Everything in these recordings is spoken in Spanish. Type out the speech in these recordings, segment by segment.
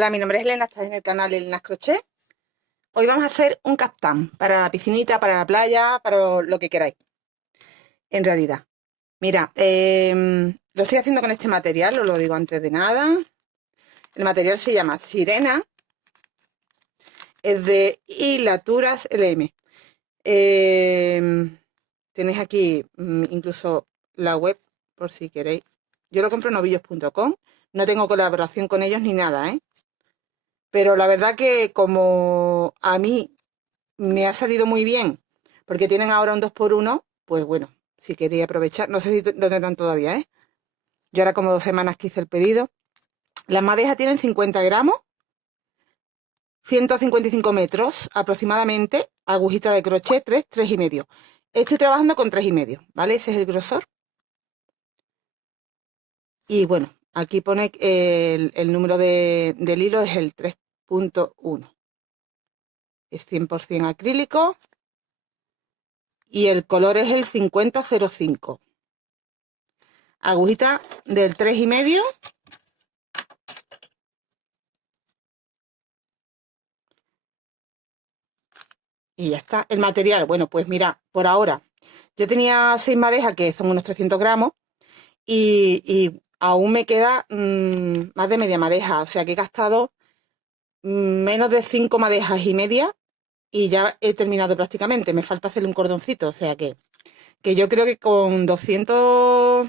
Hola, mi nombre es Elena, estás en el canal Elena's Crochet. Hoy vamos a hacer un caftán para la piscinita, para la playa, para lo que queráis. En realidad, mira, lo estoy haciendo con este material, os lo digo antes de nada. El material se llama Sirena, es de Hilaturas LM. Tenéis aquí incluso la web por si queréis. Yo lo compro en ovillos.com, no tengo colaboración con ellos ni nada, ¿eh? Pero la verdad que como a mí me ha salido muy bien, porque tienen ahora un 2x1, pues bueno, si queréis aprovechar, no sé si lo tendrán todavía, ¿eh? Yo ahora como 2 semanas que hice el pedido. Las madejas tienen 50 gramos, 155 metros aproximadamente, agujita de crochet 3, 3,5. Estoy trabajando con 3,5, ¿vale? Ese es el grosor. Y bueno, aquí pone el número del hilo es el 3.1. Es 100% acrílico. Y el color es el 5005. Agujita del 3,5. Y ya está. El material, bueno, pues mira, por ahora, yo tenía 6 madejas, que son unos 300 gramos, y aún me queda más de media madeja. O sea que he gastado menos de 5 madejas y media y ya he terminado prácticamente. Me falta hacerle un cordoncito. O sea que yo creo que con 200,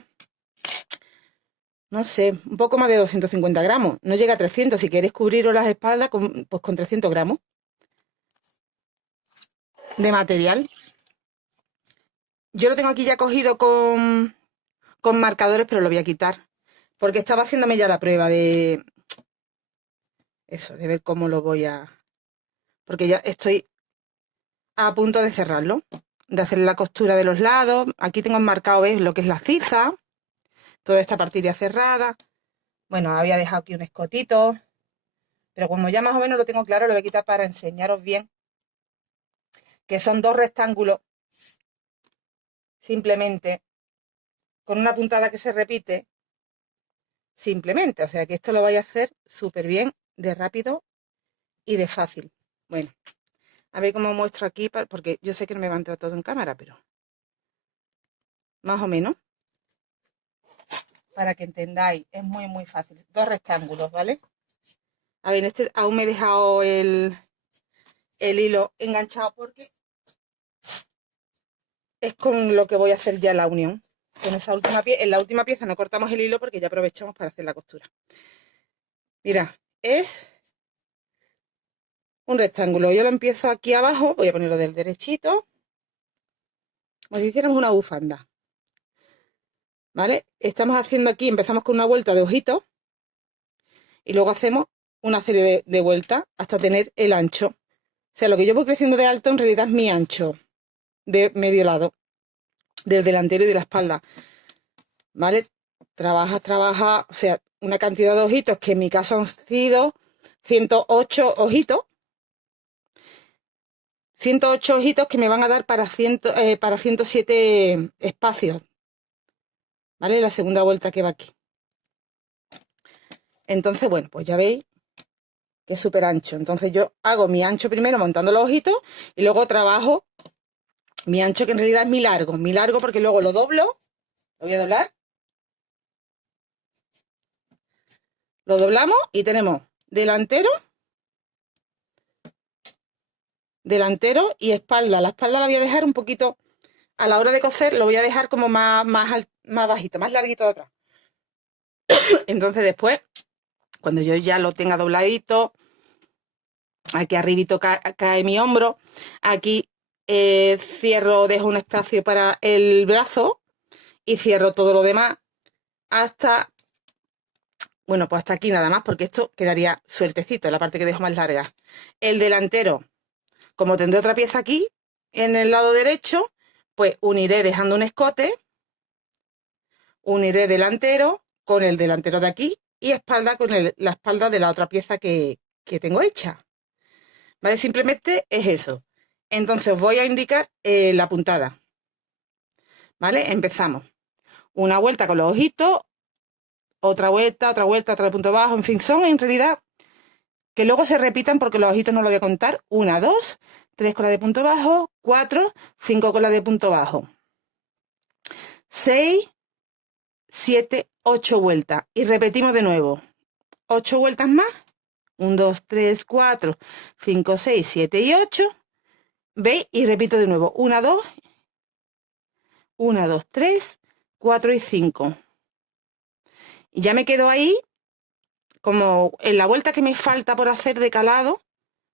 no sé, un poco más de 250 gramos. No llega a 300. Si queréis cubriros las espaldas, pues con 300 gramos de material. Yo lo tengo aquí ya cogido con marcadores, pero lo voy a quitar. Porque estaba haciéndome ya la prueba de eso, de ver cómo lo voy a... Porque ya estoy a punto de cerrarlo, de hacer la costura de los lados. Aquí tengo marcado, ¿ves? Lo que es la ciza, toda esta partilla cerrada. Bueno, había dejado aquí un escotito, pero como ya más o menos lo tengo claro, lo voy a quitar para enseñaros bien. Que son 2 rectángulos, simplemente, con una puntada que se repite, simplemente. O sea que esto lo vais a hacer súper bien, de rápido y de fácil. Bueno, a ver cómo muestro aquí, porque yo sé que no me va a entrar todo en cámara, pero más o menos, para que entendáis, es muy, muy fácil. 2 rectángulos, ¿vale? A ver, en este aún me he dejado el hilo enganchado porque es con lo que voy a hacer ya la unión. Con esa última pieza, en la última pieza no cortamos el hilo porque ya aprovechamos para hacer la costura. Mira, es un rectángulo. Yo lo empiezo aquí abajo, voy a ponerlo del derechito, como si hiciéramos una bufanda. ¿Vale? Estamos haciendo aquí, empezamos con una vuelta de ojitos y luego hacemos una serie de vueltas hasta tener el ancho. O sea, lo que yo voy creciendo de alto en realidad es mi ancho de medio lado, del delantero y de la espalda. ¿Vale? Trabaja, o sea, una cantidad de ojitos que en mi caso han sido 108 ojitos. 108 ojitos que me van a dar para 107 espacios. ¿Vale? La segunda vuelta que va aquí. Entonces, bueno, pues ya veis que es súper ancho. Entonces yo hago mi ancho primero montando los ojitos y luego trabajo mi ancho, que en realidad es mi largo porque luego lo doblo, lo voy a doblar, lo doblamos y tenemos delantero y espalda. La espalda la voy a dejar un poquito, a la hora de coser lo voy a dejar como más bajito, más larguito de atrás. Entonces después, cuando yo ya lo tenga dobladito, aquí arribito cae mi hombro, aquí cierro, dejo un espacio para el brazo y cierro todo lo demás hasta, bueno, pues hasta aquí nada más, porque esto quedaría sueltecito, la parte que dejo más larga. El delantero, como tendré otra pieza aquí, en el lado derecho, pues uniré dejando un escote, uniré delantero con el delantero de aquí y espalda con la espalda de la otra pieza que tengo hecha. ¿Vale? Simplemente es eso. Entonces os voy a indicar la puntada. ¿Vale? Empezamos. Una vuelta con los ojitos, otra vuelta, otro punto bajo, en fin, son en realidad que luego se repitan porque los ojitos no lo voy a contar. 1, 2, 3 colas de punto bajo, 4, 5 colas de punto bajo, 6, 7, 8 vueltas. Y repetimos de nuevo. 8 vueltas más. 1, 2, 3, 4, 5, 6, 7 y 8. ¿Veis? Y repito de nuevo. 1, 2, 1, 2, 3, 4 y 5. Y ya me quedo ahí como en la vuelta que me falta por hacer de calado,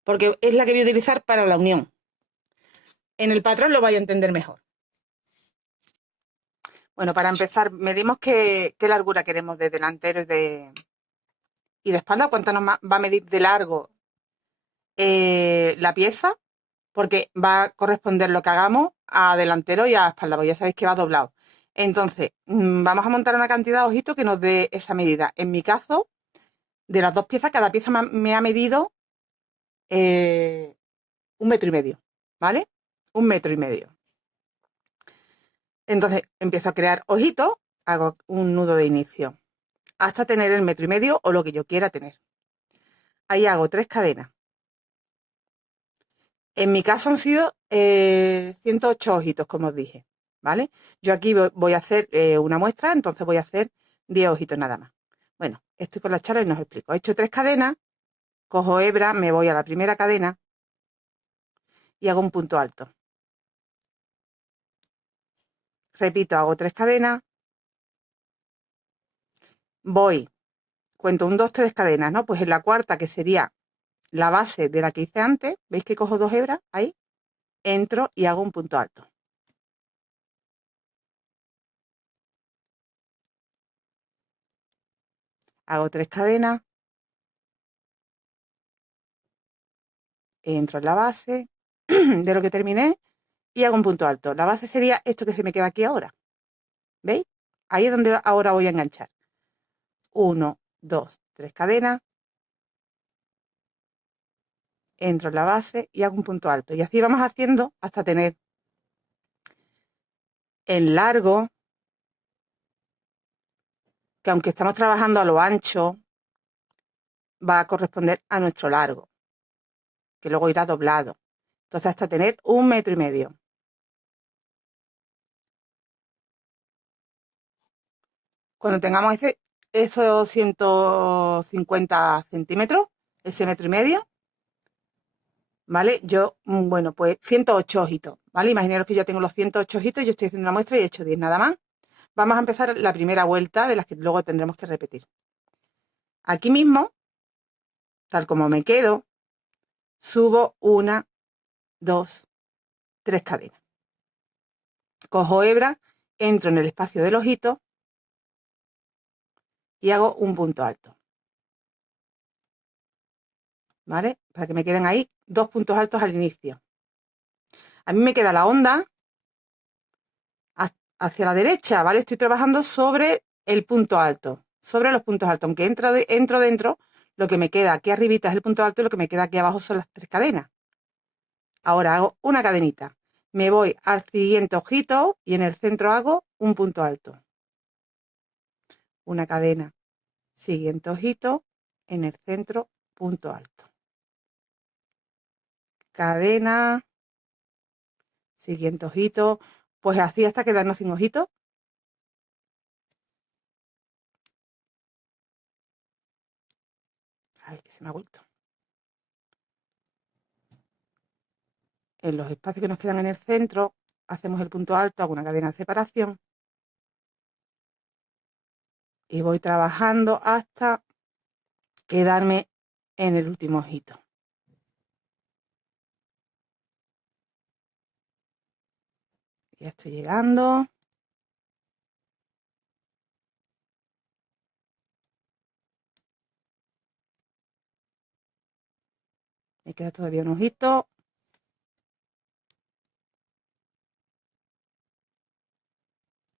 porque es la que voy a utilizar para la unión. En el patrón lo vais a entender mejor. Bueno, para empezar, medimos qué largura queremos de delantero y de espalda, cuánto nos va a medir de largo la pieza, porque va a corresponder lo que hagamos a delantero y a espalda, porque ya sabéis que va doblado. Entonces, vamos a montar una cantidad de ojitos que nos dé esa medida. En mi caso, de las dos piezas, cada pieza me ha medido 1,5 metros, ¿vale? 1,5 metros. Entonces, empiezo a crear ojitos, hago un nudo de inicio, hasta tener el 1,5 metros o lo que yo quiera tener. Ahí hago 3 cadenas. En mi caso han sido 108 ojitos, como os dije, ¿vale? Yo aquí voy a hacer una muestra, entonces voy a hacer 10 ojitos nada más. Bueno, estoy con la charla y no os explico. He hecho 3 cadenas, cojo hebra, me voy a la primera cadena y hago un punto alto. Repito, hago 3 cadenas, voy, cuento 1, 2, 3 cadenas, ¿no? Pues en la cuarta, que sería la base de la que hice antes, ¿veis que cojo 2 hebras? Ahí, entro y hago un punto alto. Hago 3 cadenas, entro en la base de lo que terminé y hago un punto alto. La base sería esto que se me queda aquí ahora. ¿Veis? Ahí es donde ahora voy a enganchar. 1, 2, 3 cadenas, entro en la base y hago un punto alto. Y así vamos haciendo hasta tener el largo, que aunque estamos trabajando a lo ancho, va a corresponder a nuestro largo, que luego irá doblado. Entonces hasta tener 1,5 metros. Cuando tengamos esos 150 centímetros, ese 1,5 metros, ¿vale? Yo, bueno, pues 108 ojitos, ¿vale? Imaginaros que yo tengo los 108 ojitos, yo estoy haciendo una muestra y he hecho 10 nada más. Vamos a empezar la primera vuelta de las que luego tendremos que repetir. Aquí mismo, tal como me quedo, subo 1, 2, 3 cadenas. Cojo hebra, entro en el espacio del ojito y hago un punto alto. ¿Vale? Para que me queden ahí 2 puntos altos al inicio. A mí me queda la onda hacia la derecha, ¿vale? Estoy trabajando sobre el punto alto, sobre los puntos altos. Aunque entro dentro, lo que me queda aquí arribita es el punto alto y lo que me queda aquí abajo son las 3 cadenas. Ahora hago una cadenita. Me voy al siguiente ojito y en el centro hago un punto alto. Una cadena. Siguiente ojito, en el centro, punto alto. Cadena. Siguiente ojito. Pues así hasta quedarnos sin ojito. Ay, que se me ha vuelto. En los espacios que nos quedan en el centro, hacemos el punto alto, hago una cadena de separación y voy trabajando hasta quedarme en el último ojito. Ya estoy llegando. Me queda todavía un ojito.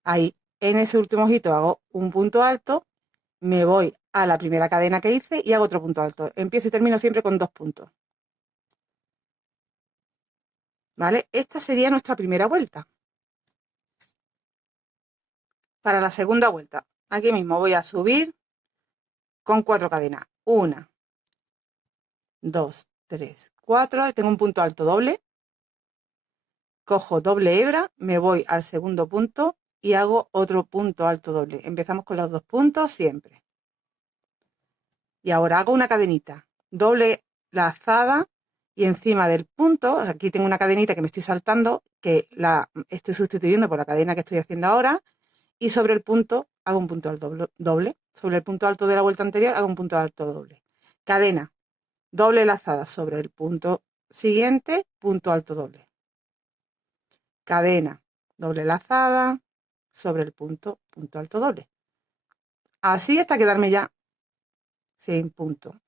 Ahí, en ese último ojito hago un punto alto, me voy a la primera cadena que hice y hago otro punto alto. Empiezo y termino siempre con 2 puntos. ¿Vale? Esta sería nuestra primera vuelta. Para la segunda vuelta, aquí mismo voy a subir con 4 cadenas. 1, 2, 3, 4. Tengo un punto alto doble. Cojo doble hebra, me voy al segundo punto y hago otro punto alto doble. Empezamos con los 2 puntos siempre. Y ahora hago una cadenita, doble lazada y encima del punto, aquí tengo una cadenita que me estoy saltando, que la estoy sustituyendo por la cadena que estoy haciendo ahora, y sobre el punto hago un punto alto doble. Sobre el punto alto de la vuelta anterior hago un punto alto doble. Cadena, doble lazada sobre el punto siguiente, punto alto doble. Cadena, doble lazada sobre el punto alto doble. Así hasta quedarme ya sin punto.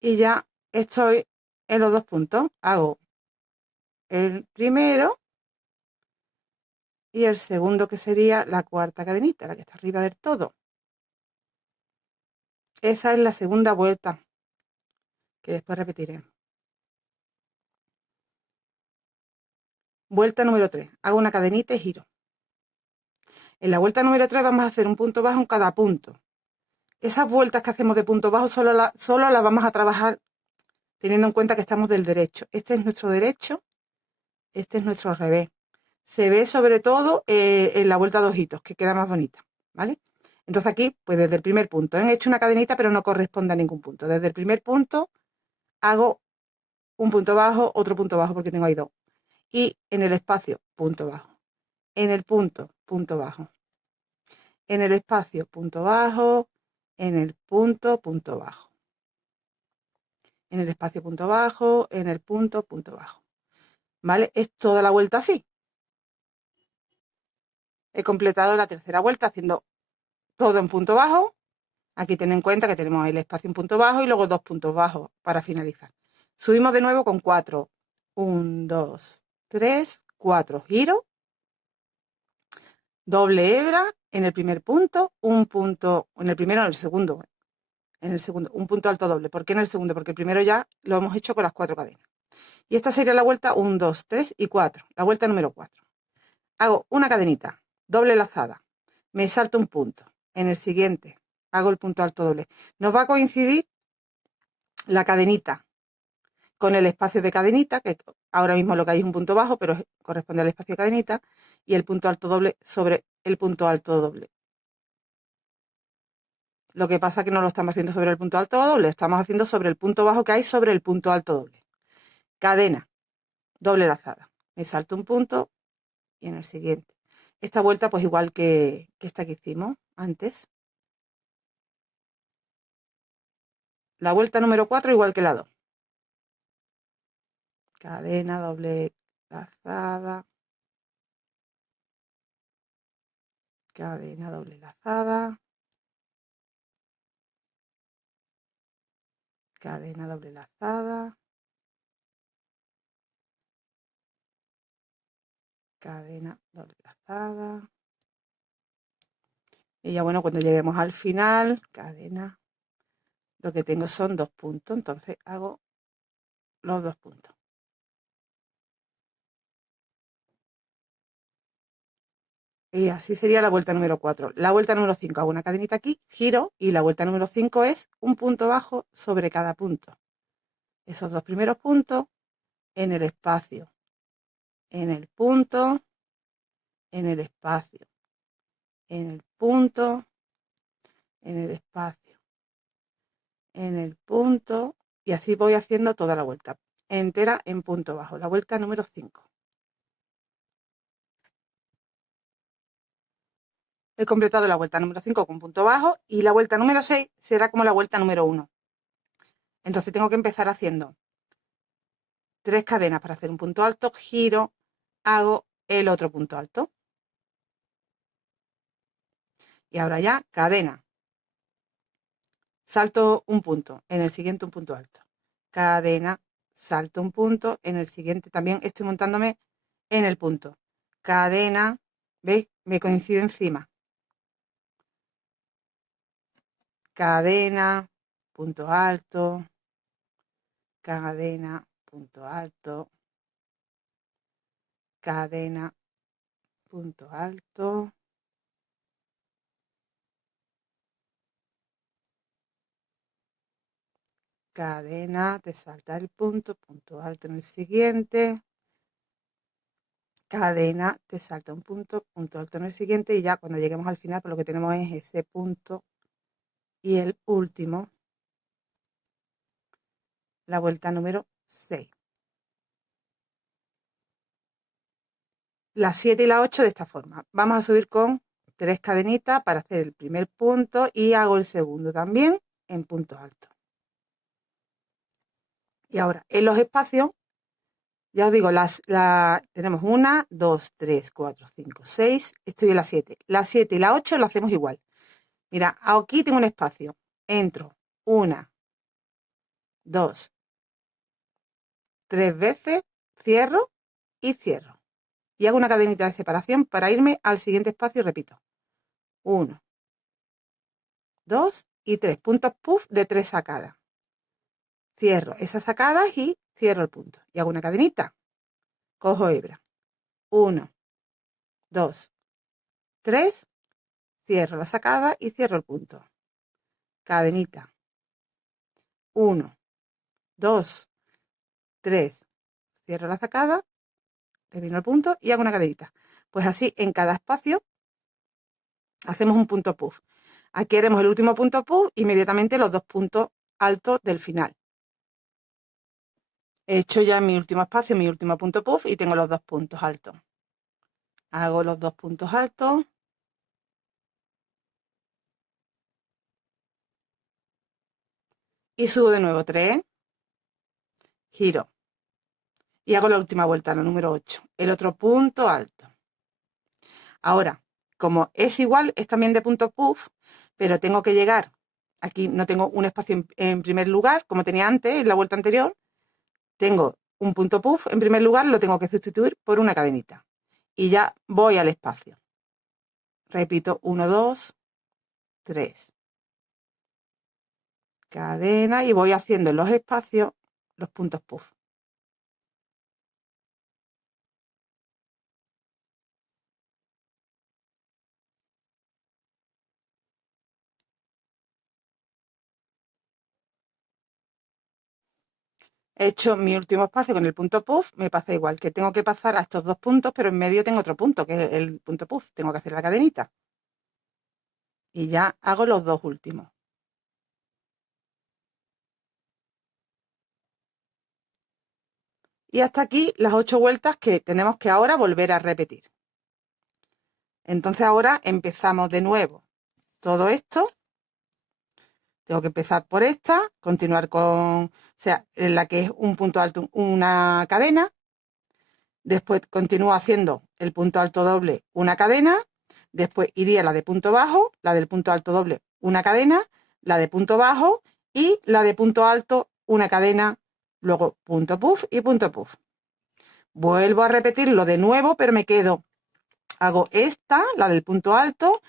Y ya estoy en los 2 puntos. Hago el primero y el segundo, que sería la cuarta cadenita, la que está arriba del todo. Esa es la segunda vuelta, que después repetiré. Vuelta número 3. Hago una cadenita y giro. En la vuelta número 3 vamos a hacer un punto bajo en cada punto. Esas vueltas que hacemos de punto bajo solo las vamos a trabajar teniendo en cuenta que estamos del derecho. Este es nuestro derecho, este es nuestro revés. Se ve sobre todo en la vuelta de ojitos, que queda más bonita, ¿vale? Entonces aquí, pues desde el primer punto, he hecho una cadenita, pero no corresponde a ningún punto. Desde el primer punto hago un punto bajo, otro punto bajo, porque tengo ahí 2. Y en el espacio, punto bajo. En el punto, punto bajo. En el espacio, punto bajo. En el punto, punto bajo. En el espacio, punto bajo. En el punto, punto bajo. ¿Vale? Es toda la vuelta así. He completado la tercera vuelta haciendo todo en punto bajo. Aquí ten en cuenta que tenemos el espacio en punto bajo y luego 2 puntos bajos para finalizar. Subimos de nuevo con 4. 1, 2, 3, 4. Giro. Doble hebra en el primer punto, un punto, en el primero, en el segundo, un punto alto doble. ¿Por qué en el segundo? Porque el primero ya lo hemos hecho con las 4 cadenas. Y esta sería la vuelta 1, 2, 3 y 4. La vuelta número 4. Hago una cadenita, doble lazada. Me salto un punto. En el siguiente hago el punto alto doble. Nos va a coincidir la cadenita con el espacio de cadenita, que ahora mismo lo que hay es un punto bajo, pero corresponde al espacio de cadenita, y el punto alto doble sobre el punto alto doble. Lo que pasa es que no lo estamos haciendo sobre el punto alto doble, estamos haciendo sobre el punto bajo que hay sobre el punto alto doble. Cadena, doble lazada. Me salto un punto y en el siguiente. Esta vuelta pues igual que esta que hicimos antes. La vuelta número 4 igual que la 2. Cadena, doble lazada. Cadena, doble lazada. Cadena, doble lazada. Cadena, doble lazada. Y ya bueno, cuando lleguemos al final, cadena, lo que tengo son 2 puntos, entonces hago los 2 puntos. Y así sería la vuelta número 4. La vuelta número 5, hago una cadenita aquí, giro, y la vuelta número 5 es un punto bajo sobre cada punto. Esos 2 primeros puntos en el espacio, en el punto, en el espacio, en el punto, en el espacio, en el punto, y así voy haciendo toda la vuelta entera en punto bajo. La vuelta número 5. He completado la vuelta número 5 con punto bajo y la vuelta número 6 será como la vuelta número 1. Entonces tengo que empezar haciendo 3 cadenas para hacer un punto alto, giro, hago el otro punto alto. Y ahora ya cadena. Salto un punto, en el siguiente un punto alto. cadena, salto un punto, en el siguiente también estoy montándome en el punto, cadena, ¿veis? Me coincido encima, cadena, punto alto, cadena, punto alto, cadena, punto alto, cadena, te salta el punto, punto alto en el siguiente, cadena, te salta un punto, punto alto en el siguiente, y ya cuando lleguemos al final, pues lo que tenemos es ese punto y el último, la vuelta número 6. Las 7 y la 8 de esta forma. Vamos a subir con 3 cadenitas para hacer el primer punto y hago el segundo también en punto alto. Y ahora, en los espacios, ya os digo, tenemos 1, 2, 3, 4, 5, 6, estoy en la 7. La 7 y la 8 lo hacemos igual. Mira, aquí tengo un espacio. Entro 1, 2, 3 veces, cierro y cierro. Y hago una cadenita de separación para irme al siguiente espacio y repito. 1, 2 y 3 puntos puff de 3 sacadas. Cierro esas sacadas y cierro el punto. Y hago una cadenita. Cojo hebra. 1, 2, 3, cierro la sacada y cierro el punto. Cadenita. 1, 2, 3, cierro la sacada, termino el punto y hago una cadenita. Pues así en cada espacio hacemos un punto puff. Aquí haremos el último punto puff, inmediatamente los 2 puntos altos del final. He hecho ya en mi último espacio, mi último punto puff y tengo los 2 puntos altos. Hago los 2 puntos altos. Y subo de nuevo 3. Giro. Y hago la última vuelta, la número 8. El otro punto alto. Ahora, como es igual, es también de punto puff, pero tengo que llegar. Aquí no tengo un espacio en primer lugar, como tenía antes, en la vuelta anterior. Tengo un punto puff en primer lugar, lo tengo que sustituir por una cadenita. Y ya voy al espacio. Repito, 1, 2, 3. Cadena y voy haciendo en los espacios los puntos puff. He hecho mi último espacio con el punto puff, me pasa igual, que tengo que pasar a estos 2 puntos, pero en medio tengo otro punto, que es el punto puff. Tengo que hacer la cadenita. Y ya hago los 2 últimos. Y hasta aquí las 8 vueltas que tenemos que ahora volver a repetir. Entonces ahora empezamos de nuevo todo esto. Tengo que empezar por esta, continuar con, o sea, en la que es un punto alto, una cadena. Después continúo haciendo el punto alto doble, una cadena. Después iría la de punto bajo, la del punto alto doble, una cadena, la de punto bajo y la de punto alto, una cadena. Luego punto puff y punto puff. Vuelvo a repetirlo de nuevo, pero me quedo. Hago esta, la del punto alto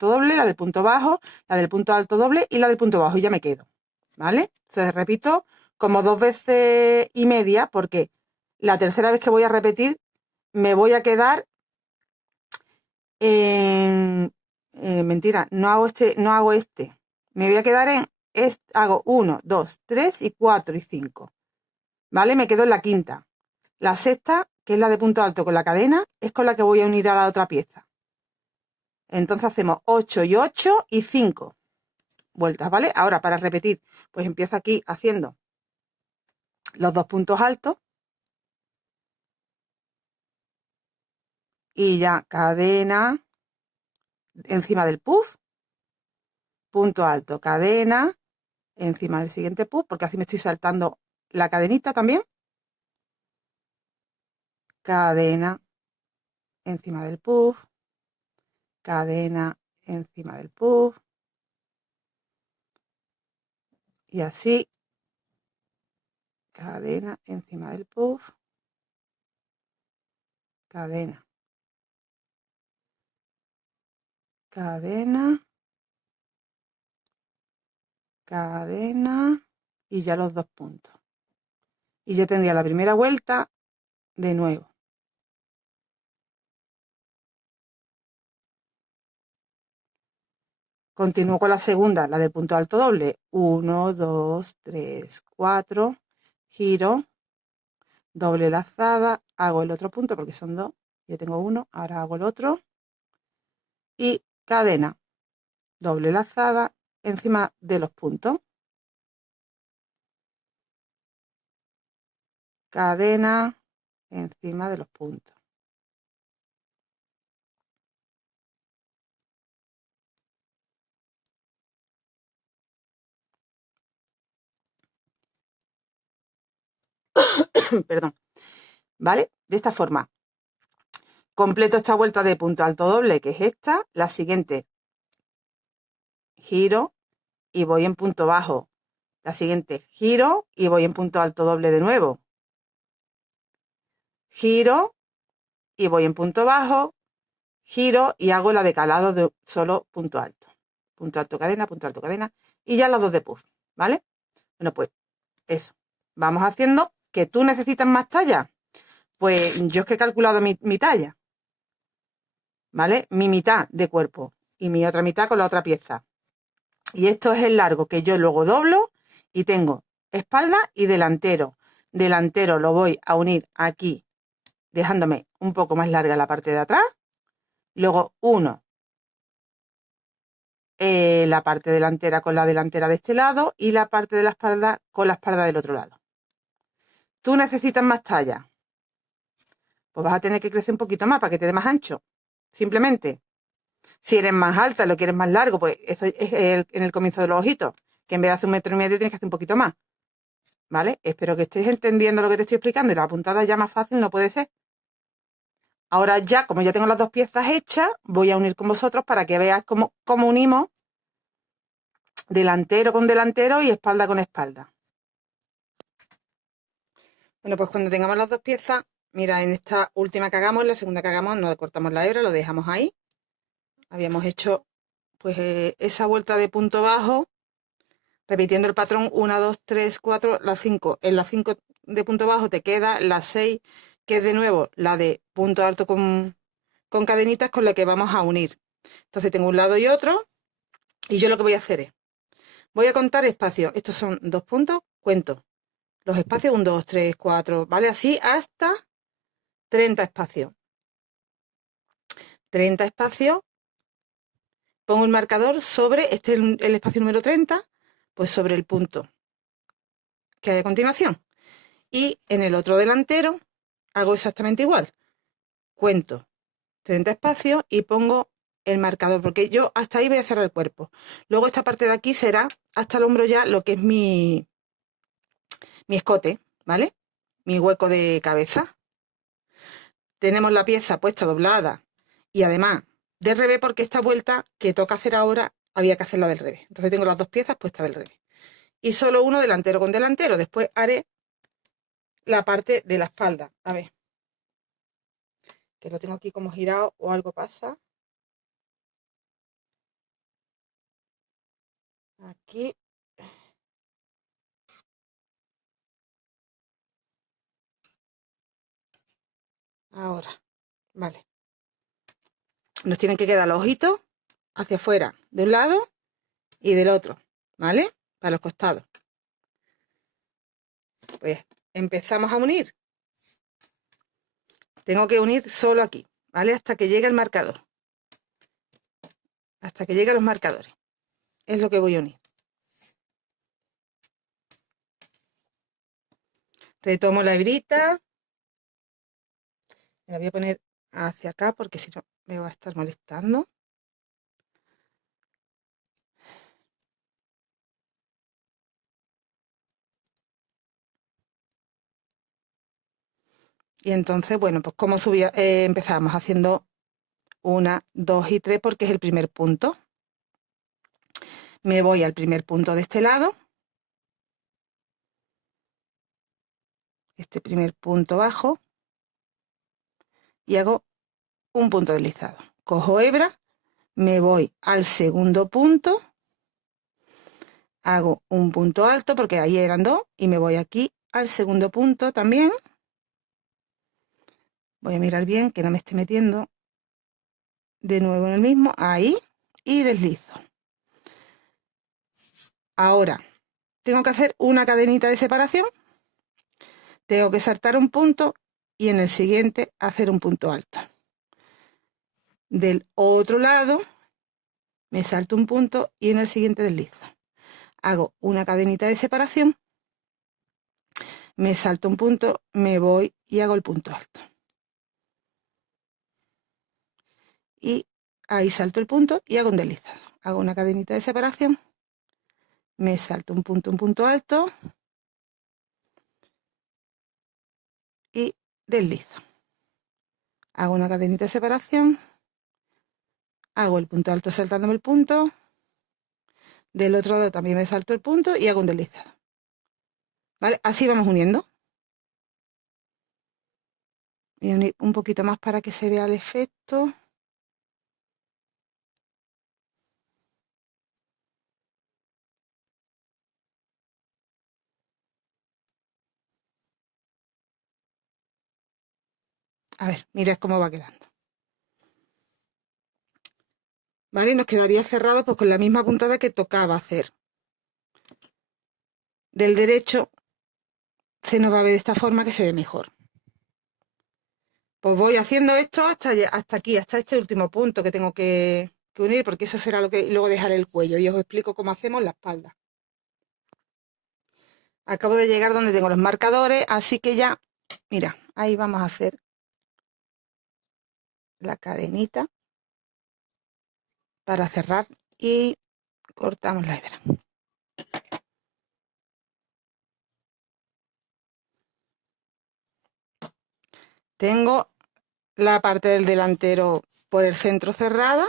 doble, la del punto bajo, la del punto alto doble y la del punto bajo y ya me quedo. ¿Vale? Entonces repito como 2 veces y media porque la tercera vez que voy a repetir me voy a quedar en... mentira, no hago este. Me voy a quedar en... hago 1, 2, 3 y 4 y 5. ¿Vale? Me quedo en la quinta. La sexta, que es la de punto alto con la cadena, es con la que voy a unir a la otra pieza. Entonces hacemos 8 y 8 y 5 vueltas, ¿vale? Ahora para repetir, pues empiezo aquí haciendo los 2 puntos altos y ya cadena encima del puff, punto alto, cadena encima del siguiente puff, porque así me estoy saltando la cadenita también, cadena encima del puff, cadena encima del puff, y así cadena encima del puff, cadena, cadena, cadena y ya los 2 puntos. Y ya tendría la primera vuelta de nuevo. Continúo con la segunda, la del punto alto doble. 1, 2, 3, 4, giro, doble lazada, hago el otro punto porque son 2, ya tengo uno, ahora hago el otro y cadena, doble lazada encima de los puntos, cadena encima de los puntos. Perdón, ¿vale? De esta forma completo esta vuelta de punto alto doble, que es esta. La siguiente, giro y voy en punto bajo. La siguiente, giro y voy en punto alto doble de nuevo. Giro y voy en punto bajo, giro y hago la de calado de solo punto alto. Punto alto, cadena y ya los 2 de puff, ¿vale? Bueno, pues eso. Vamos haciendo. ¿Que tú necesitas más talla? Pues yo es que he calculado mi talla, ¿vale? Mi mitad de cuerpo y mi otra mitad con la otra pieza. Y esto es el largo que yo luego doblo y tengo espalda y delantero. Delantero lo voy a unir aquí, dejándome un poco más larga la parte de atrás. Luego uno la parte delantera con la delantera de este lado y la parte de la espalda con la espalda del otro lado. ¿Tú necesitas más talla? Pues vas a tener que crecer un poquito más para que te dé más ancho. Simplemente. Si eres más alta, lo quieres más largo, pues eso es en el comienzo de los ojitos, que en vez de hacer 1,5 metros tienes que hacer un poquito más. ¿Vale? Espero que estéis entendiendo lo que te estoy explicando y la apuntada ya más fácil no puede ser. Ahora ya, como ya tengo las 2 piezas hechas, voy a unir con vosotros para que veáis cómo unimos delantero con delantero y espalda con espalda. Bueno, pues cuando tengamos las 2 piezas, mira, en esta última que hagamos, en la segunda que hagamos, no cortamos la hebra, lo dejamos ahí. Habíamos hecho pues esa vuelta de punto bajo, repitiendo el patrón 1, 2, 3, 4, las 5. En las 5 de punto bajo te queda la 6, que es de nuevo la de punto alto con cadenitas con la que vamos a unir. Entonces tengo un lado y otro, y yo lo que voy a hacer es, voy a contar espacios. Estos son 2 puntos, cuento los espacios, 1, 2, 3, 4, ¿vale? Así hasta 30 espacios. 30 espacios, pongo el marcador sobre, este es el espacio número 30, pues sobre el punto que hay a continuación. Y en el otro delantero hago exactamente igual. Cuento 30 espacios y pongo el marcador, porque yo hasta ahí voy a cerrar el cuerpo. Luego esta parte de aquí será hasta el hombro ya lo que es mi escote, ¿vale? Mi hueco de cabeza. Tenemos la pieza puesta doblada y además del revés, porque esta vuelta que toca hacer ahora había que hacerla del revés. Entonces tengo las 2 piezas puestas del revés. Y solo uno delantero con delantero. Después haré la parte de la espalda. A ver, que lo tengo aquí como girado o algo pasa. Aquí. Ahora, vale. Nos tienen que quedar los ojitos hacia afuera de un lado y del otro, ¿vale? Para los costados. Pues empezamos a unir. Tengo que unir solo aquí, ¿vale? Hasta que llegue el marcador. Hasta que lleguen los marcadores. Es lo que voy a unir. Retomo la hebrita. La voy a poner hacia acá porque si no me va a estar molestando. Y entonces, bueno, pues como subía, empezamos haciendo 1, 2 y 3 porque es el primer punto. Me voy al primer punto de este lado. este primer punto bajo y hago un punto deslizado. Cojo hebra, me voy al segundo punto, hago un punto alto porque ahí eran dos y me voy aquí al segundo punto también. Voy a mirar bien que no me esté metiendo de nuevo en el mismo, ahí, y deslizo. Ahora tengo que hacer una cadenita de separación, tengo que saltar un punto y en el siguiente hacer un punto alto. Del otro lado me salto un punto y en el siguiente deslizo. Hago una cadenita de separación, me salto un punto, me voy y hago el punto alto. Y ahí salto el punto y hago un deslizado. Hago una cadenita de separación, me salto un punto alto y deslizo. Hago una cadenita de separación, hago el punto alto saltándome el punto, del otro lado también me salto el punto y hago un deslizado. ¿Vale? Así vamos uniendo. Voy a unir un poquito más para que se vea el efecto. A ver, mirad cómo va quedando. ¿Vale? Nos quedaría cerrado pues con la misma puntada que tocaba hacer. Del derecho se nos va a ver de esta forma que se ve mejor. Pues voy haciendo esto hasta aquí, hasta este último punto que tengo que unir, porque eso será lo que luego dejaré el cuello y os explico cómo hacemos la espalda. Acabo de llegar donde tengo los marcadores, así que ya, mira, ahí vamos a hacer la cadenita para cerrar y cortamos la hebra. Tengo la parte del delantero por el centro cerrada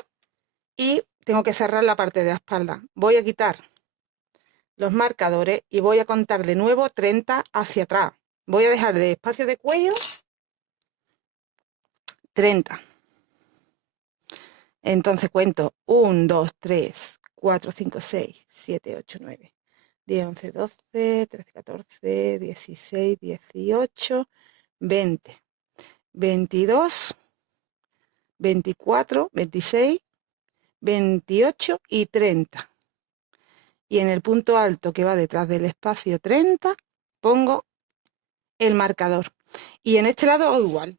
y tengo que cerrar la parte de la espalda. Voy a quitar los marcadores y voy a contar de nuevo 30 hacia atrás. Voy a dejar de espacio de cuello 30. Entonces cuento 1, 2, 3, 4, 5, 6, 7, 8, 9, 10, 11, 12, 13, 14, 16, 18, 20, 22, 24, 26, 28 y 30. Y en el punto alto que va detrás del espacio 30 pongo el marcador. Y en este lado hago igual.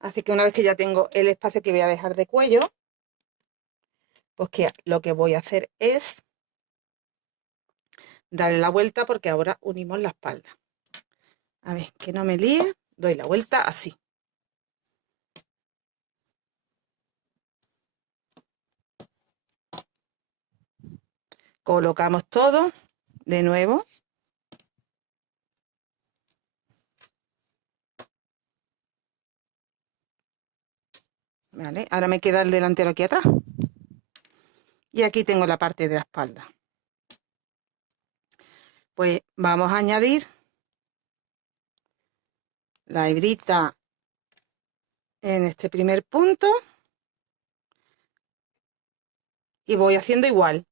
Así que una vez que ya tengo el espacio que voy a dejar de cuello, pues que lo que voy a hacer es darle la vuelta porque ahora unimos la espalda. A ver, que no me líe, doy la vuelta así. Colocamos todo de nuevo. Vale, ahora me queda el delantero aquí atrás. Y aquí tengo la parte de la espalda. Pues vamos a añadir la hebrita en este primer punto. Y voy haciendo igual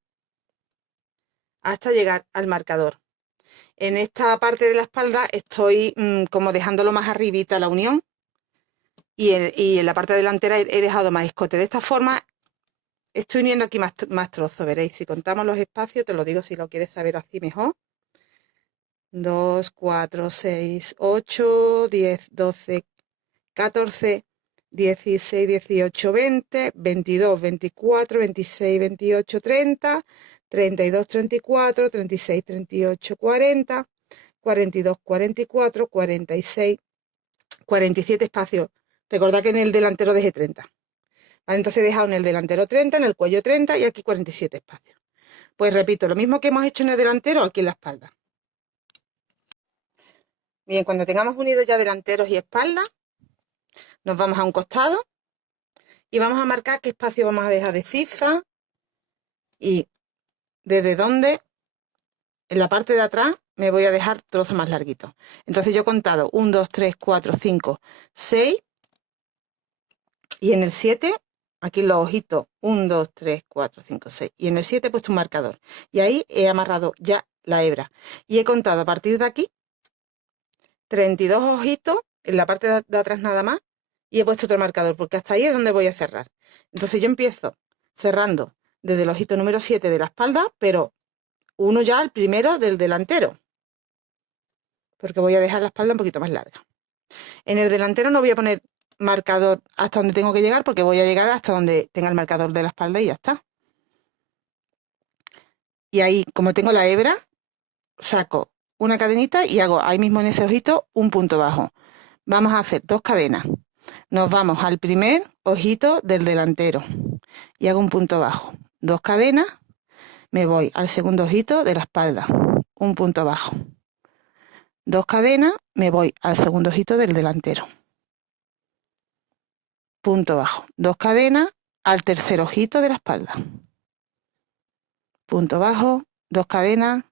hasta llegar al marcador. En esta parte de la espalda estoy como dejándolo más arribita la unión. Y en la parte delantera he dejado más escote. De esta forma estoy uniendo aquí más trozos, veréis. Si contamos los espacios, te lo digo si lo quieres saber así mejor. 2, 4, 6, 8, 10, 12, 14, 16, 18, 20, 22, 24, 26, 28, 30, 32, 34, 36, 38, 40, 42, 44, 46, 47 espacios. Recordad que en el delantero dejé 30. Vale, entonces he dejado en el delantero 30, en el cuello 30 y aquí 47 espacios. Pues repito, lo mismo que hemos hecho en el delantero, aquí en la espalda. Bien, cuando tengamos unidos ya delanteros y espalda, nos vamos a un costado y vamos a marcar qué espacio vamos a dejar de zigzag y desde dónde, en la parte de atrás, me voy a dejar trozos más larguitos. Entonces yo he contado 1, 2, 3, 4, 5, 6 y en el 7, aquí los ojitos, 1, 2, 3, 4, 5, 6 y en el 7 he puesto un marcador y ahí he amarrado ya la hebra y he contado a partir de aquí 32 ojitos en la parte de atrás nada más y he puesto otro marcador porque hasta ahí es donde voy a cerrar. Entonces yo empiezo cerrando desde el ojito número 7 de la espalda, pero uno ya al primero del delantero, porque voy a dejar la espalda un poquito más larga. En el delantero no voy a poner marcador hasta donde tengo que llegar, porque voy a llegar hasta donde tenga el marcador de la espalda y ya está. Y ahí, como tengo la hebra, saco una cadenita y hago ahí mismo en ese ojito un punto bajo. Vamos a hacer 2 cadenas. Nos vamos al primer ojito del delantero y hago un punto bajo. 2 cadenas, me voy al segundo ojito de la espalda, un punto bajo. 2 cadenas, me voy al segundo ojito del delantero. Punto bajo. 2 cadenas al tercer ojito de la espalda. Punto bajo. 2 cadenas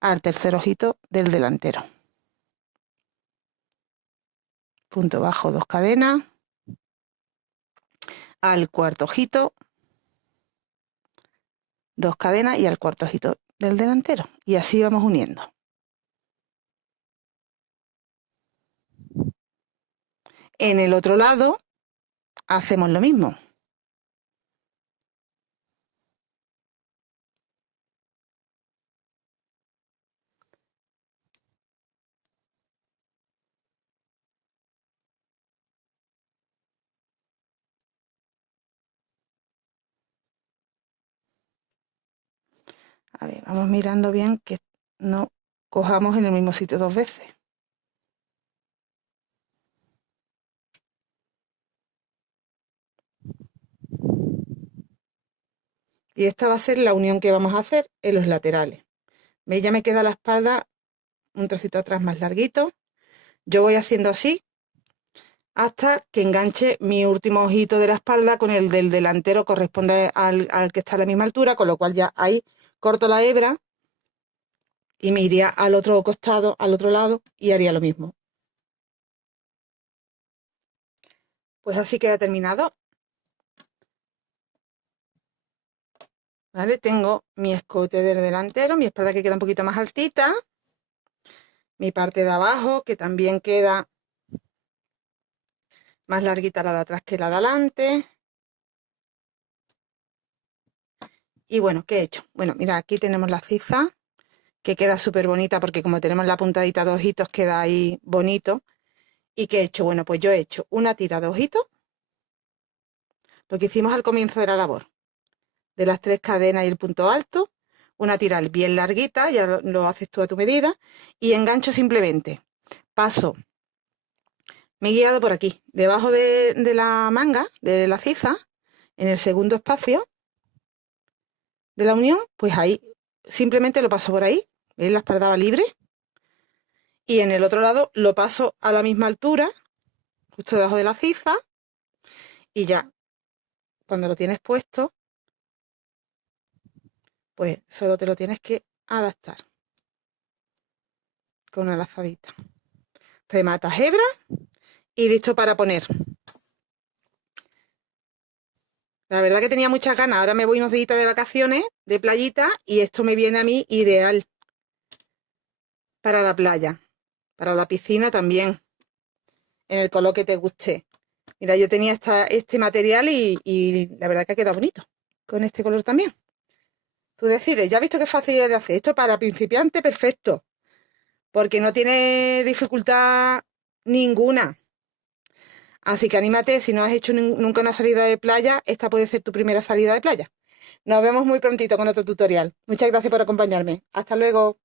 al tercer ojito del delantero. Punto bajo. 2 cadenas al cuarto ojito. 2 cadenas y al cuarto ojito del delantero. Y así vamos uniendo. En el otro lado hacemos lo mismo. A ver, vamos mirando bien que no cojamos en el mismo sitio 2 veces. Y esta va a ser la unión que vamos a hacer en los laterales. ¿Veis? Ya me queda la espalda un trocito atrás más larguito. Yo voy haciendo así hasta que enganche mi último ojito de la espalda con el del delantero, corresponde al que está a la misma altura, con lo cual ya ahí corto la hebra y me iría al otro costado, al otro lado, y haría lo mismo. Pues así queda terminado. ¿Vale? Tengo mi escote del delantero, mi espalda que queda un poquito más altita, mi parte de abajo que también queda más larguita la de atrás que la de adelante. Y bueno, ¿qué he hecho? Bueno, mira, aquí tenemos la ciza, que queda súper bonita porque como tenemos la puntadita de ojitos queda ahí bonito. ¿Y qué he hecho? Bueno, pues yo he hecho una tira de ojitos, lo que hicimos al comienzo de la labor, de las 3 cadenas y el punto alto, una tira bien larguita, ya lo haces tú a tu medida, y engancho simplemente. Paso, me he guiado por aquí, debajo de la manga, de la ciza, en el segundo espacio de la unión, pues ahí simplemente lo paso por ahí, ¿veis? La espalda va libre. Y en el otro lado lo paso a la misma altura, justo debajo de la ciza, y ya, cuando lo tienes puesto, pues solo te lo tienes que adaptar con una lazadita. Rematas hebra y listo para poner. La verdad que tenía muchas ganas, ahora me voy unos días de vacaciones, de playita, y esto me viene a mí ideal para la playa, para la piscina también, en el color que te guste. Mira, yo tenía este material y la verdad que ha quedado bonito, con este color también. Tú decides, ya has visto qué fácil es de hacer. Esto para principiante, perfecto, porque no tiene dificultad ninguna. Así que anímate, si no has hecho nunca una salida de playa, esta puede ser tu primera salida de playa. Nos vemos muy prontito con otro tutorial. Muchas gracias por acompañarme. Hasta luego.